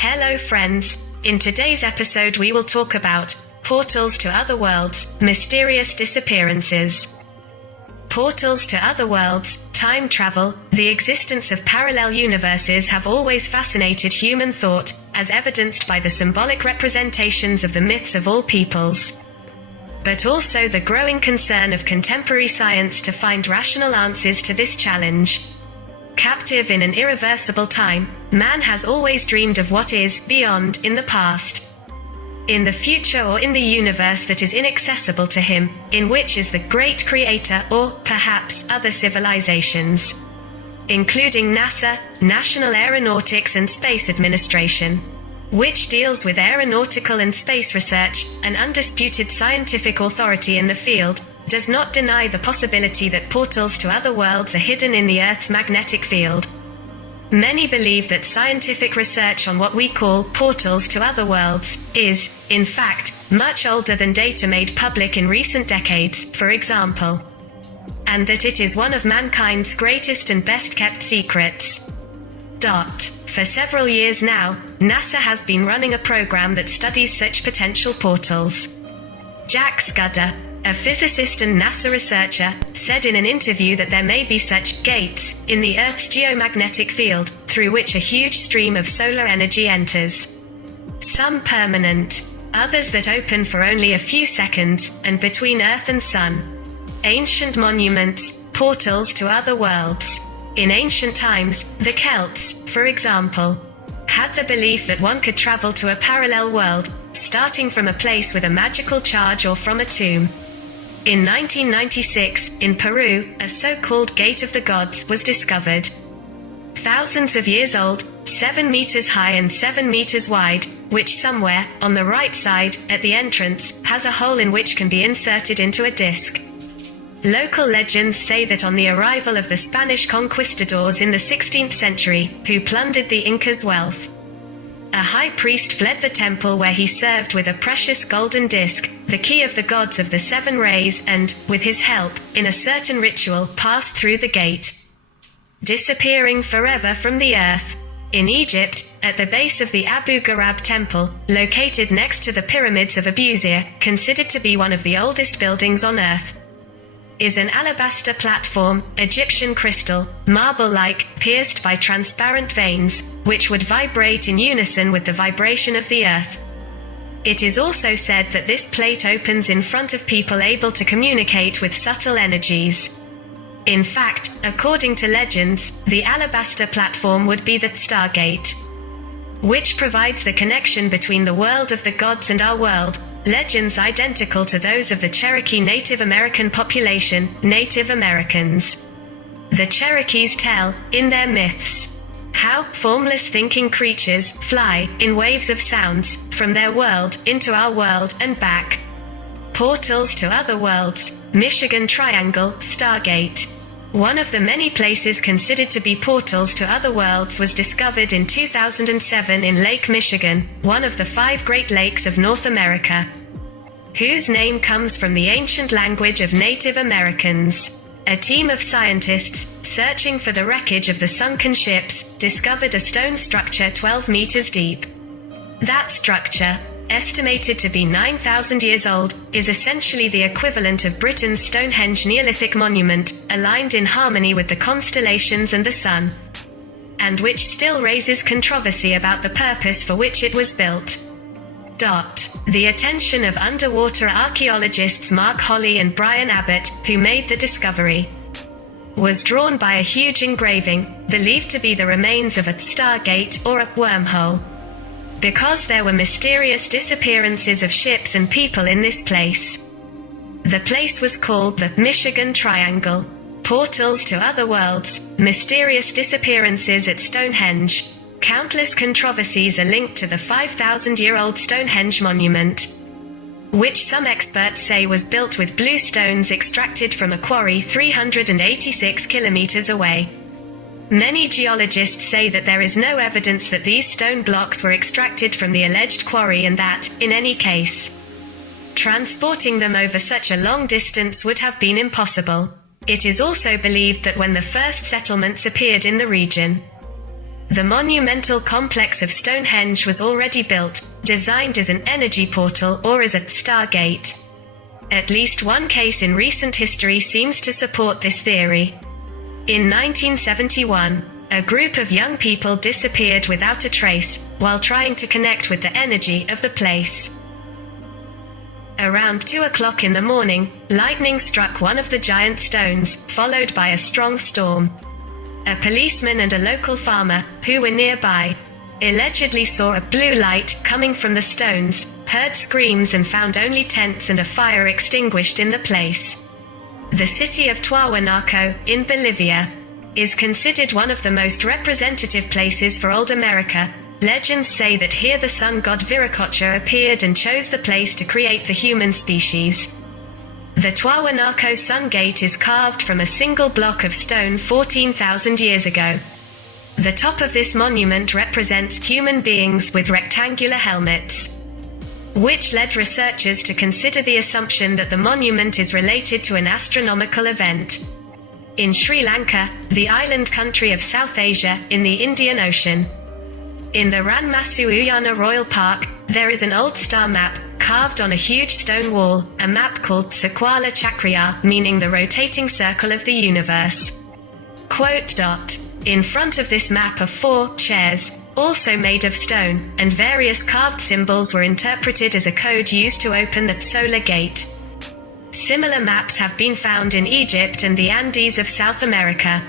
Hello friends, in today's episode we will talk about portals to other worlds, mysterious disappearances. Portals to other worlds, time travel, the existence of parallel universes have always fascinated human thought, as evidenced by the symbolic representations of the myths of all peoples. But also the growing concern of contemporary science to find rational answers to this challenge. Captive in an irreversible time, man has always dreamed of what is beyond in the past. In the future or in the universe that is inaccessible to him, in which is the great creator or, perhaps, other civilizations. Including NASA, National Aeronautics and Space Administration, which deals with aeronautical and space research, an undisputed scientific authority in the field, does not deny the possibility that portals to other worlds are hidden in the Earth's magnetic field. Many believe that scientific research on what we call portals to other worlds is, in fact, much older than data made public in recent decades, for example. And that it is one of mankind's greatest and best kept secrets. For several years now, NASA has been running a program that studies such potential portals. Jack Scudder, a physicist and NASA researcher, said in an interview that there may be such gates in the Earth's geomagnetic field, through which a huge stream of solar energy enters. Some permanent, others that open for only a few seconds, and between Earth and Sun. Ancient monuments, portals to other worlds. In ancient times, the Celts, for example, had the belief that one could travel to a parallel world, starting from a place with a magical charge or from a tomb. In 1996, in Peru, a so-called Gate of the Gods was discovered. Thousands of years old, 7 meters high and 7 meters wide, which somewhere, on the right side, at the entrance, has a hole in which can be inserted into a disc. Local legends say that on the arrival of the Spanish conquistadors in the 16th century, who plundered the Incas' wealth, a high priest fled the temple where he served with a precious golden disc, the key of the gods of the 7 rays, and, with his help, in a certain ritual, passed through the gate, disappearing forever from the earth. In Egypt, at the base of the Abu Ghurab temple, located next to the pyramids of Abusir, considered to be one of the oldest buildings on earth, is an alabaster platform, Egyptian crystal, marble-like, pierced by transparent veins, which would vibrate in unison with the vibration of the earth. It is also said that this plate opens in front of people able to communicate with subtle energies. In fact, according to legends, the alabaster platform would be the Stargate, which provides the connection between the world of the gods and our world. Legends identical to those of the Cherokee Native American population, Native Americans. The Cherokees tell, in their myths, how formless thinking creatures fly, in waves of sounds, from their world into our world and back. Portals to other worlds, Michigan Triangle, Stargate. One of the many places considered to be portals to other worlds was discovered in 2007 in Lake Michigan, one of the 5 Great Lakes of North America, whose name comes from the ancient language of Native Americans. A team of scientists, searching for the wreckage of the sunken ships, discovered a stone structure 12 meters deep. That structure, estimated to be 9,000 years old, is essentially the equivalent of Britain's Stonehenge Neolithic monument, aligned in harmony with the constellations and the sun, and which still raises controversy about the purpose for which it was built. The attention of underwater archaeologists Mark Holley and Brian Abbott, who made the discovery, was drawn by a huge engraving, believed to be the remains of a Stargate or a wormhole, because there were mysterious disappearances of ships and people in this place. The place was called the Michigan Triangle. Portals to other worlds, mysterious disappearances at Stonehenge. Countless controversies are linked to the 5,000-year-old Stonehenge monument, which some experts say was built with blue stones extracted from a quarry 386 kilometers away. Many geologists say that there is no evidence that these stone blocks were extracted from the alleged quarry and that, in any case, transporting them over such a long distance would have been impossible. It is also believed that when the first settlements appeared in the region, The monumental complex of Stonehenge was already built, designed as an energy portal or as a Stargate. At least one case in recent history seems to support this theory. In 1971, a group of young people disappeared without a trace, while trying to connect with the energy of the place. Around 2 o'clock in the morning, lightning struck one of the giant stones, followed by a strong storm. A policeman and a local farmer, who were nearby, allegedly saw a blue light coming from the stones, heard screams and found only tents and a fire extinguished in the place. The city of Tiahuanaco, in Bolivia, is considered one of the most representative places for Old America. Legends say that here the sun god Viracocha appeared and chose the place to create the human species. The Tiahuanaco Sun Gate is carved from a single block of stone 14,000 years ago. The top of this monument represents human beings with rectangular helmets, which led researchers to consider the assumption that the monument is related to an astronomical event. In Sri Lanka, the island country of South Asia, in the Indian Ocean. In the Ranmasu Uyana Royal Park, there is an old star map, carved on a huge stone wall, a map called Sequala Chakriya, meaning the rotating circle of the universe. Quote. In front of this map are 4 chairs, also made of stone, and various carved symbols were interpreted as a code used to open the solar gate. Similar maps have been found in Egypt and the Andes of South America.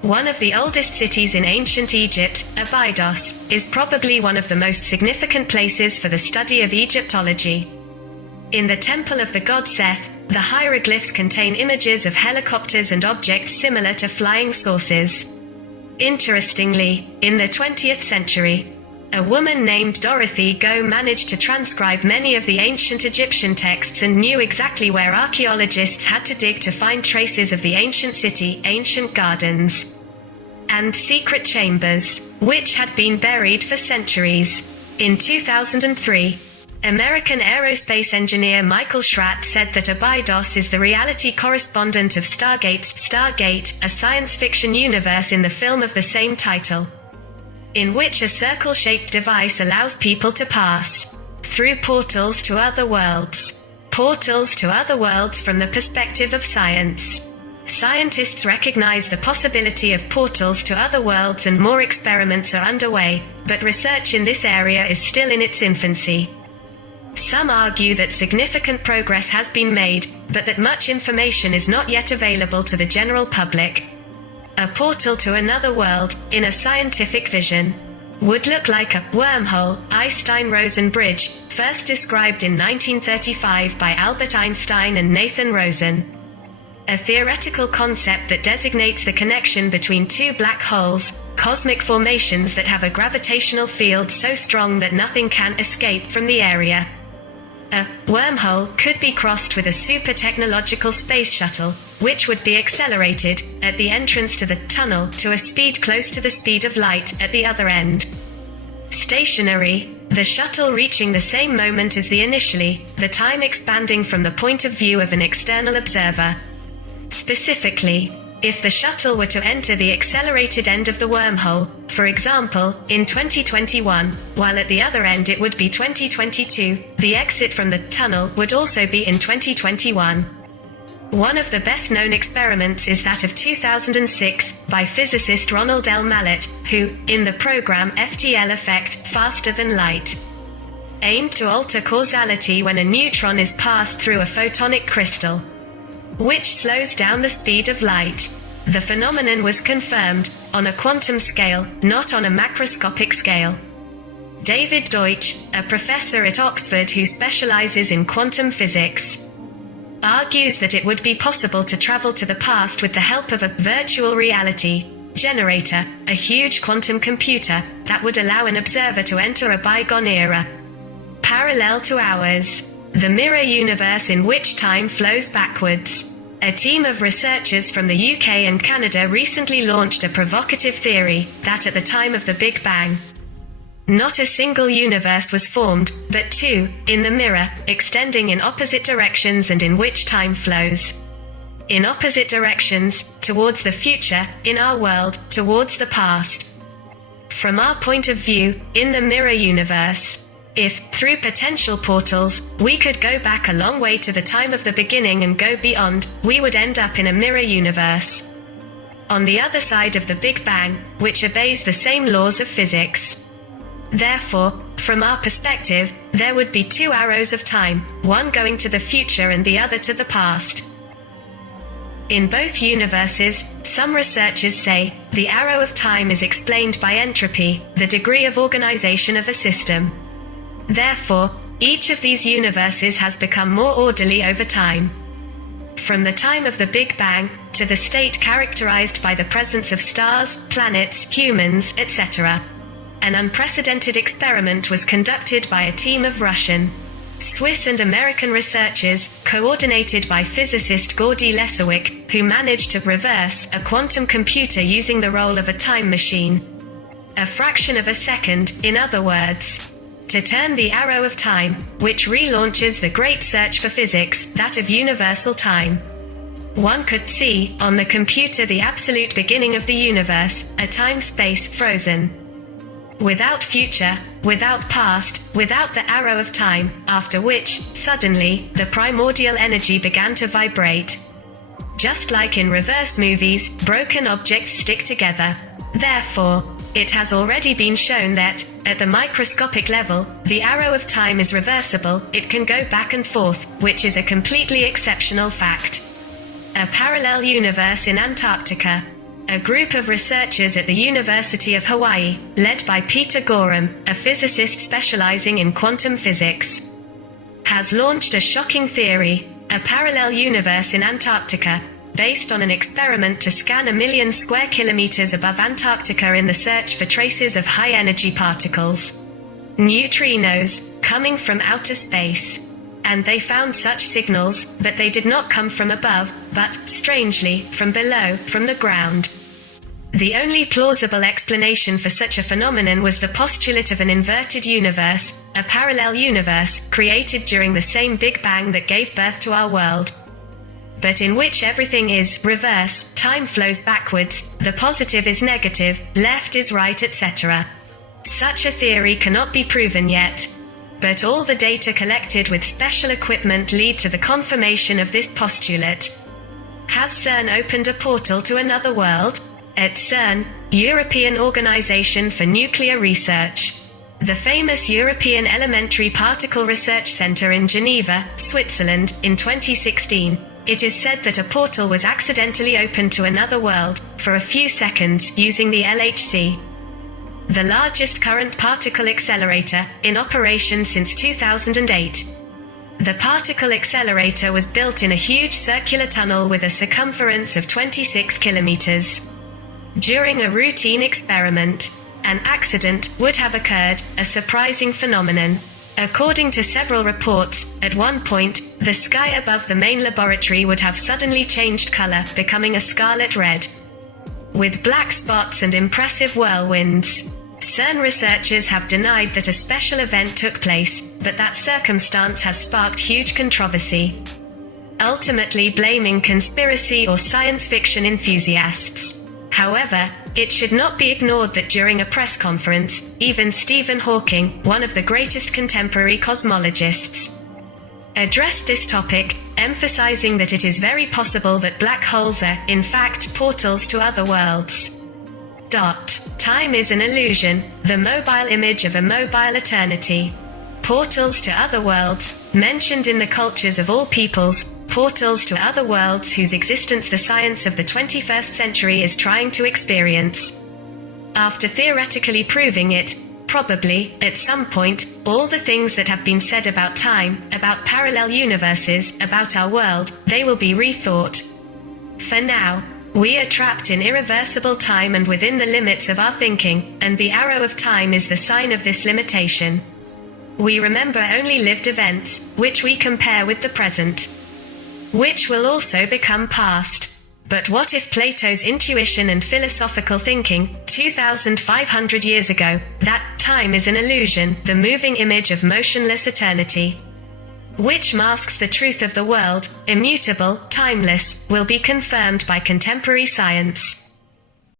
One of the oldest cities in ancient Egypt, Abydos, is probably one of the most significant places for the study of Egyptology. In the Temple of the god Seth, the hieroglyphs contain images of helicopters and objects similar to flying saucers. Interestingly, in the 20th century, a woman named Dorothy Go managed to transcribe many of the ancient Egyptian texts and knew exactly where archaeologists had to dig to find traces of the ancient city, ancient gardens, and secret chambers, which had been buried for centuries. In 2003, American aerospace engineer Michael Schratt said that Abydos is the reality correspondent of Stargate's Stargate, a science fiction universe in the film of the same title, in which a circle-shaped device allows people to pass through portals to other worlds. Portals to other worlds from the perspective of science. Scientists recognize the possibility of portals to other worlds and more experiments are underway, but research in this area is still in its infancy. Some argue that significant progress has been made, but that much information is not yet available to the general public. A portal to another world, in a scientific vision, would look like a wormhole, Einstein-Rosen bridge, first described in 1935 by Albert Einstein and Nathan Rosen. A theoretical concept that designates the connection between 2 black holes, cosmic formations that have a gravitational field so strong that nothing can escape from the area. A wormhole could be crossed with a super-technological space shuttle, which would be accelerated, at the entrance to the tunnel, to a speed close to the speed of light, at the other end. Stationary, the shuttle reaching the same moment as the initially, the time expanding from the point of view of an external observer. Specifically, if the shuttle were to enter the accelerated end of the wormhole, for example, in 2021, while at the other end it would be 2022, the exit from the tunnel would also be in 2021. One of the best-known experiments is that of 2006, by physicist Ronald L. Mallet, who, in the program FTL Effect, Faster Than Light, aimed to alter causality when a neutron is passed through a photonic crystal, which slows down the speed of light. The phenomenon was confirmed, on a quantum scale, not on a macroscopic scale. David Deutsch, a professor at Oxford who specializes in quantum physics, argues that it would be possible to travel to the past with the help of a virtual reality generator, a huge quantum computer, that would allow an observer to enter a bygone era, parallel to ours. The mirror universe in which time flows backwards. A team of researchers from the UK and Canada recently launched a provocative theory, that at the time of the Big Bang, not a single universe was formed, but 2, in the mirror, extending in opposite directions and in which time flows in opposite directions, towards the future, in our world, towards the past. From our point of view, in the mirror universe, if, through potential portals, we could go back a long way to the time of the beginning and go beyond, we would end up in a mirror universe. On the other side of the Big Bang, which obeys the same laws of physics. Therefore, from our perspective, there would be two arrows of time, one going to the future and the other to the past. In both universes, some researchers say, the arrow of time is explained by entropy, the degree of organization of a system. Therefore, each of these universes has become more orderly over time. From the time of the Big Bang, to the state characterized by the presence of stars, planets, humans, etc. An unprecedented experiment was conducted by a team of Russian, Swiss and American researchers, coordinated by physicist Gordy Lesawik, who managed to reverse a quantum computer using the role of a time machine. A fraction of a second, in other words. To turn the arrow of time, which relaunches the great search for physics, that of universal time. One could see, on the computer, the absolute beginning of the universe, a time-space frozen. Without future, without past, without the arrow of time, after which, suddenly, the primordial energy began to vibrate. Just like in reverse movies, broken objects stick together. Therefore, it has already been shown that, at the microscopic level, the arrow of time is reversible, it can go back and forth, which is a completely exceptional fact. A parallel universe in Antarctica. A group of researchers at the University of Hawaii, led by Peter Gorham, a physicist specializing in quantum physics, has launched a shocking theory, a parallel universe in Antarctica, based on an experiment to scan 1 million square kilometers above Antarctica in the search for traces of high-energy particles, neutrinos, coming from outer space. And they found such signals, but they did not come from above, but, strangely, from below, from the ground. The only plausible explanation for such a phenomenon was the postulate of an inverted universe, a parallel universe, created during the same Big Bang that gave birth to our world, but in which everything is reverse, time flows backwards, the positive is negative, left is right, etc. Such a theory cannot be proven yet, but all the data collected with special equipment lead to the confirmation of this postulate. Has Cern opened a portal to another world? At Cern, European Organization for Nuclear Research, the famous European Elementary Particle Research Center in Geneva, Switzerland, in 2016, it is said that a portal was accidentally opened to another world, for a few seconds, using the LHC, the largest current particle accelerator, in operation since 2008. The particle accelerator was built in a huge circular tunnel with a circumference of 26 kilometers. During a routine experiment, an accident would have occurred, a surprising phenomenon. According to several reports, at one point, the sky above the main laboratory would have suddenly changed color, becoming a scarlet red, with black spots and impressive whirlwinds. Cern researchers have denied that a special event took place, but that circumstance has sparked huge controversy, ultimately blaming conspiracy or science fiction enthusiasts. However, it should not be ignored that during a press conference, even Stephen Hawking, one of the greatest contemporary cosmologists, addressed this topic, emphasizing that it is very possible that black holes are, in fact, portals to other worlds. Time is an illusion, the mobile image of a mobile eternity. Portals to other worlds, mentioned in the cultures of all peoples, portals to other worlds whose existence the science of the 21st century is trying to experience. After theoretically proving it, probably, at some point, all the things that have been said about time, about parallel universes, about our world, they will be rethought. For now, we are trapped in irreversible time and within the limits of our thinking, and the arrow of time is the sign of this limitation. We remember only lived events, which we compare with the present, which will also become past. But what if Plato's intuition and philosophical thinking, 2,500 years ago, that time is an illusion, the moving image of motionless eternity, which masks the truth of the world, immutable, timeless, will be confirmed by contemporary science?